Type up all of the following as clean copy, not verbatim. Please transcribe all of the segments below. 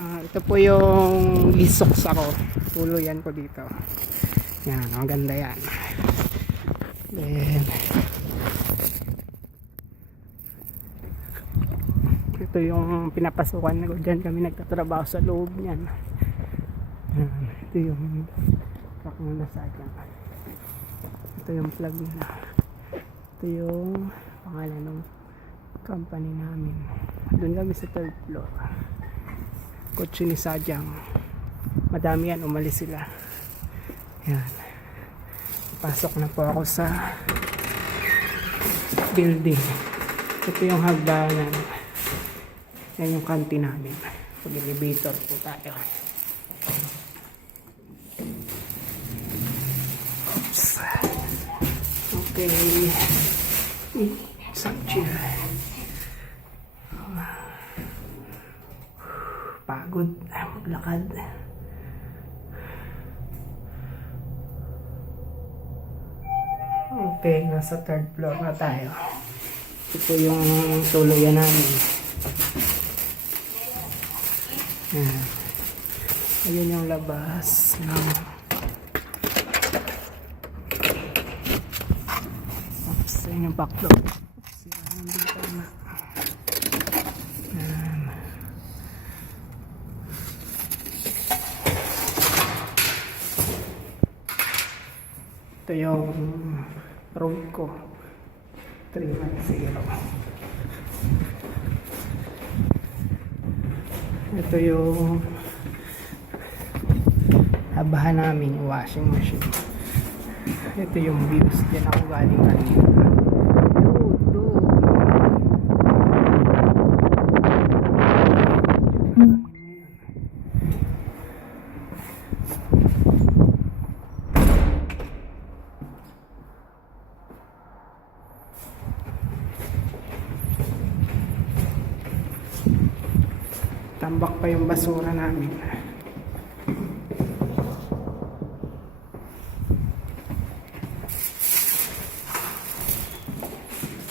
Ito po yung lisoks ako. Tuluyan ko dito. Yan, maganda yan. Then, ito yung pinapasukan ko. Dyan kami nagtatrabaho sa loob niyan. Yan, ito yung truck na nasa dyan. Ito yung plug nila. Ito yung pangalan ng company namin. Doon kami sa third floor. Kotse ni Sadyang. Madami yan, umalis sila. Yan. Pasok na po ako sa building. Ito yung hagdanan. Yan yung kantin namin. Pag-elevator po tayo. Oops. Okay. Sakchi. Pagod maglakad. Okay, nasa third floor na tayo. Ito yung tuluyan namin. Ayan. Ayun yung labas ng oops, ayun yung back door. Oops, sira ng bintana. Ayan. Ito yung room ko. 310. Ito yung habahan namin, yung washing machine. Ito yung views. Diyan ako galing kanina. Tambak pa yung basura namin.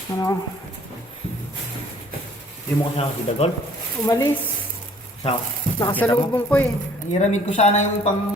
Ano? Hindi mo kasama si Dagol? Umalis. Sa? Nakasalubong ko eh. Iramid ko sana yung pang